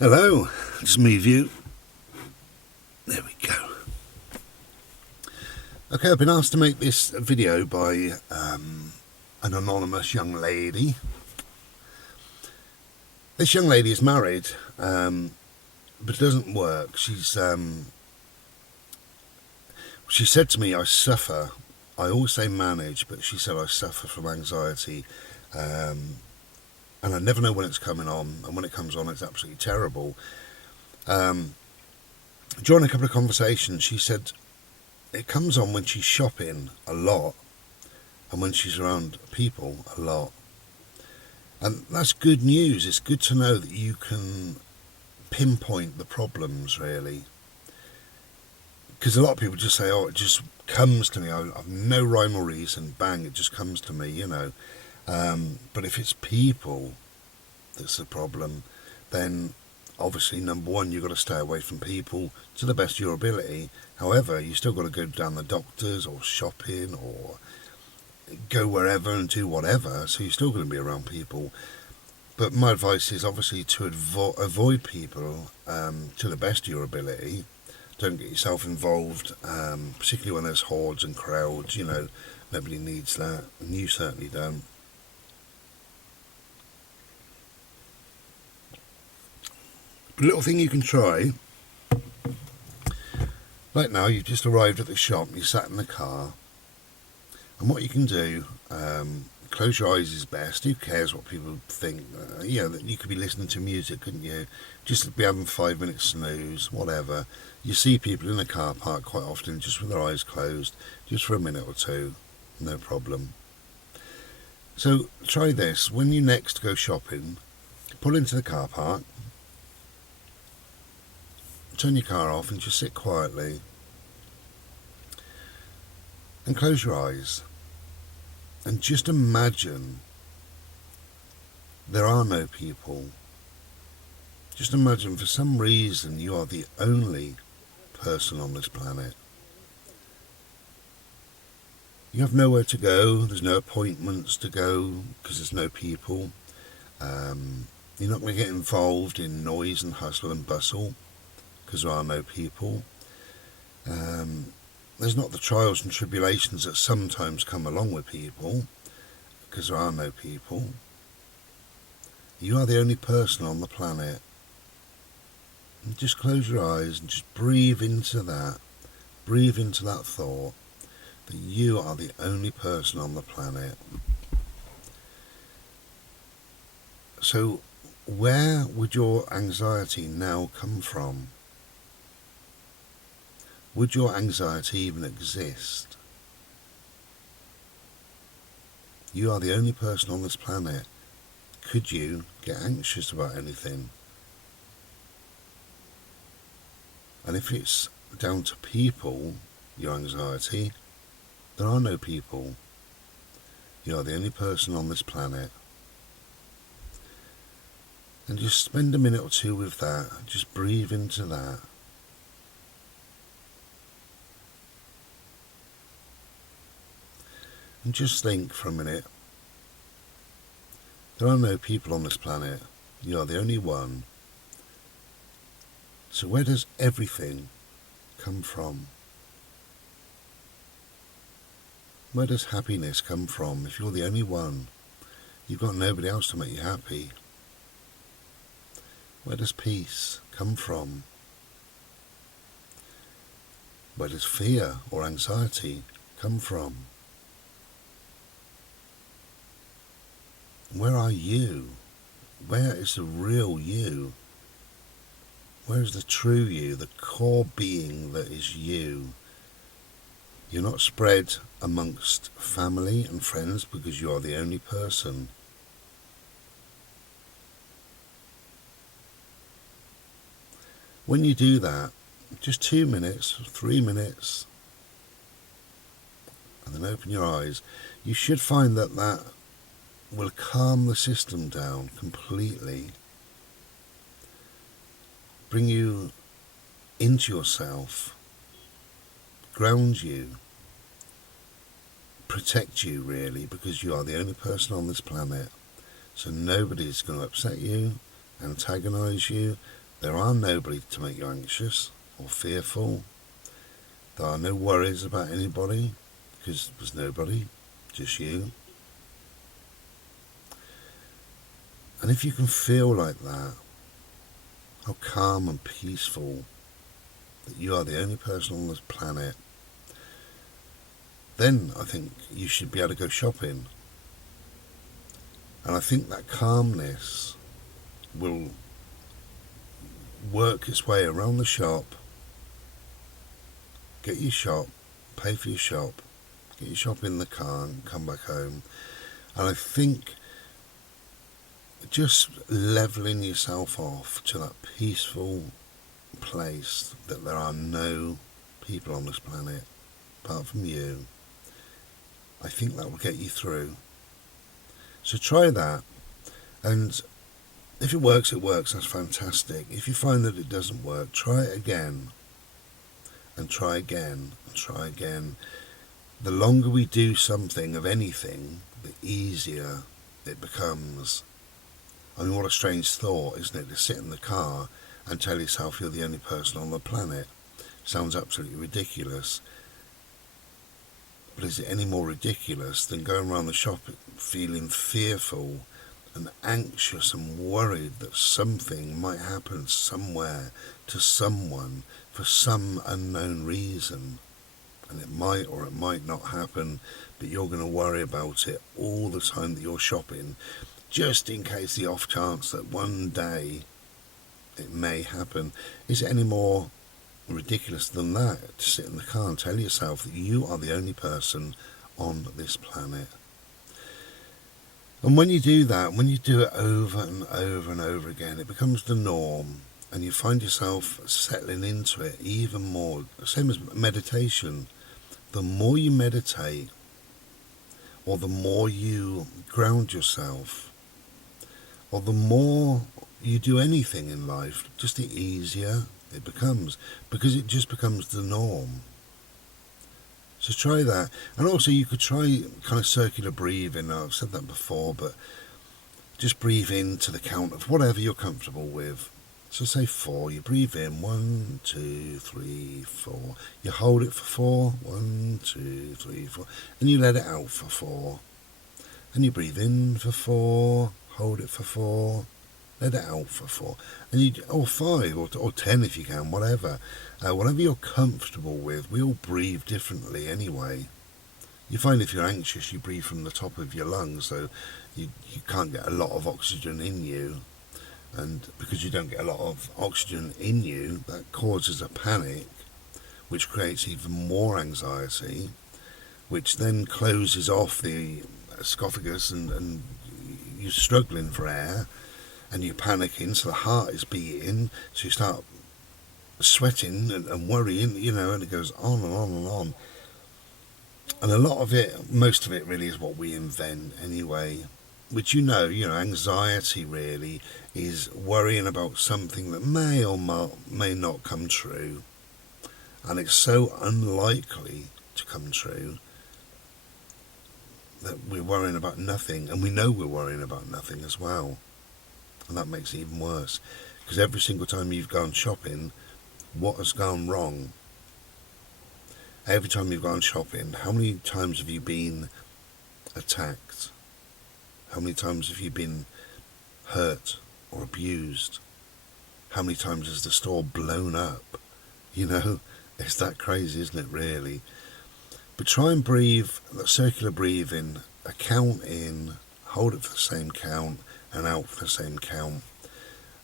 Hello, just move you. There we go. Okay, I've been asked to make this video by an anonymous young lady. This young lady is married, but it doesn't work. She said to me, I suffer. I always say manage, but she said I suffer from anxiety. And I never know when it's coming on, and when it comes on it's absolutely terrible. During a couple of conversations she said it comes on when she's shopping a lot and when she's around people a lot, and that's good news. It's good to know that you can pinpoint the problems, really, because a lot of people just say, oh, it just comes to me, I've no rhyme or reason, bang, it just comes to me, but if it's people that's the problem, then obviously, number one, you've got to stay away from people to the best of your ability. However, you still got to go down the doctors or shopping or go wherever and do whatever, so you're still going to be around people. But my advice is obviously to avoid people to the best of your ability. Don't get yourself involved, particularly when there's hordes and crowds. Nobody needs that, and you certainly don't. A little thing you can try, like now you've just arrived at the shop, you sat in the car, and what you can do, close your eyes is best. Who cares what people think? That you could be listening to music, couldn't you? Just be having 5 minutes snooze, whatever. You see people in a car park quite often just with their eyes closed, just for a minute or two, no problem. So try this. When you next go shopping, pull into the car park, turn your car off and just sit quietly and close your eyes and just imagine there are no people. Just imagine for some reason you are the only person on this planet. You have nowhere to go, there's no appointments to go because there's no people. You're not going to get involved in noise and hustle and bustle because there are no people. There's not the trials and tribulations that sometimes come along with people because there are no people. You are the only person on the planet. And just close your eyes and just breathe into that. Breathe into that thought that you are the only person on the planet. So where would your anxiety now come from? Would your anxiety even exist? You are the only person on this planet. Could you get anxious about anything? And if it's down to people, your anxiety, there are no people. You are the only person on this planet. And just spend a minute or two with that. Just breathe into that. And just think for a minute. There are no people on this planet. You are the only one. So where does everything come from? Where does happiness come from? If you're the only one, you've got nobody else to make you happy. Where does peace come from? Where does fear or anxiety come from? Where are you? Where is the real you? Where is the true you, the core being that is you? You're not spread amongst family and friends because you are the only person. When you do that, just 2 minutes, 3 minutes, and then open your eyes, you should find that will calm the system down completely, bring you into yourself, ground you, protect you really, because you are the only person on this planet. So nobody's going to upset you, antagonise you, There are nobody to make you anxious or fearful. There are no worries about anybody, because there's nobody, just you. And if you can feel like that, how calm and peaceful, that you are the only person on this planet, then I think you should be able to go shopping. And I think that calmness will work its way around the shop, get your shop, pay for your shop, get your shop in the car and come back home. And I think just levelling yourself off to that peaceful place that there are no people on this planet apart from you, I think that will get you through. So try that, and if it works, that's fantastic. If you find that it doesn't work, try it again, and try again, and try again. The longer we do something of anything, the easier it becomes. I mean, what a strange thought, isn't it, to sit in the car and tell yourself you're the only person on the planet. Sounds absolutely ridiculous. But is it any more ridiculous than going around the shop feeling fearful and anxious and worried that something might happen somewhere to someone for some unknown reason? And it might or it might not happen, but you're going to worry about it all the time that you're shopping, just in case the off chance that one day it may happen. Is it any more ridiculous than that to sit in the car and tell yourself that you are the only person on this planet? And when you do that, when you do it over and over and over again, it becomes the norm, and you find yourself settling into it even more. Same as meditation. The more you meditate, or the more you ground yourself, or the more you do anything in life, just the easier it becomes, because it just becomes the norm. So try that. And also you could try kind of circular breathing. I've said that before, but just breathe in to the count of whatever you're comfortable with. So say 4, you breathe in, 1, 2, 3, 4. You hold it for 4, 1, 2, 3, 4, and you let it out for 4. And you breathe in for 4, hold it for 4, let it out for 4, and you, or 5, or 10 if you can, whatever. Whatever you're comfortable with. We all breathe differently anyway. You find if you're anxious, you breathe from the top of your lungs, so you can't get a lot of oxygen in you. And because you don't get a lot of oxygen in you, that causes a panic, which creates even more anxiety, which then closes off the esophagus, and you're struggling for air, and you're panicking, so the heart is beating, so you start sweating and worrying, and it goes on and on and on. And a lot of it, most of it really is what we invent anyway. Which anxiety really is worrying about something that may or may not come true. And it's so unlikely to come true that we're worrying about nothing. And we know we're worrying about nothing as well. And that makes it even worse. Because every single time you've gone shopping, what has gone wrong? Every time you've gone shopping, how many times have you been attacked? How many times have you been hurt or abused? How many times has the store blown up? It's that crazy, isn't it, really? But try and breathe, that circular breathing, a count in, hold it for the same count, and out for the same count.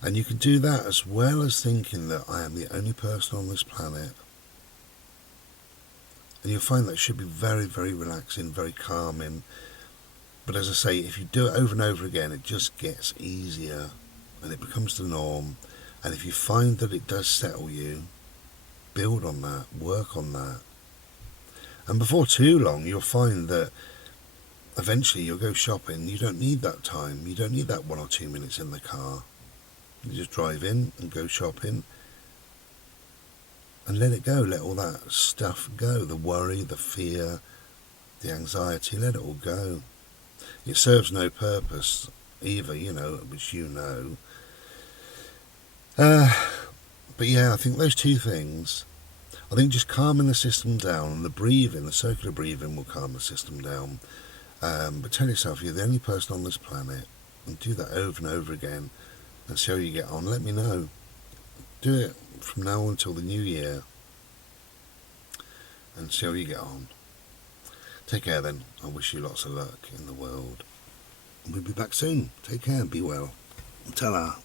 And you can do that as well as thinking that I am the only person on this planet. And you'll find that should be very, very relaxing, very calming. But as I say, if you do it over and over again, it just gets easier and it becomes the norm. And if you find that it does settle you, build on that, work on that. And before too long, you'll find that eventually you'll go shopping. You don't need that time. You don't need that 1 or 2 minutes in the car. You just drive in and go shopping and let it go. Let all that stuff go. The worry, the fear, the anxiety, let it all go. It serves no purpose either, which you know. But yeah, I think those two things, I think just calming the system down, and the breathing, the circular breathing will calm the system down. But tell yourself you're the only person on this planet, and do that over and over again, and see how you get on. Let me know. Do it from now until the new year, and see how you get on. Take care then. I wish you lots of luck in the world. We'll be back soon. Take care. Be well. Ta-ra.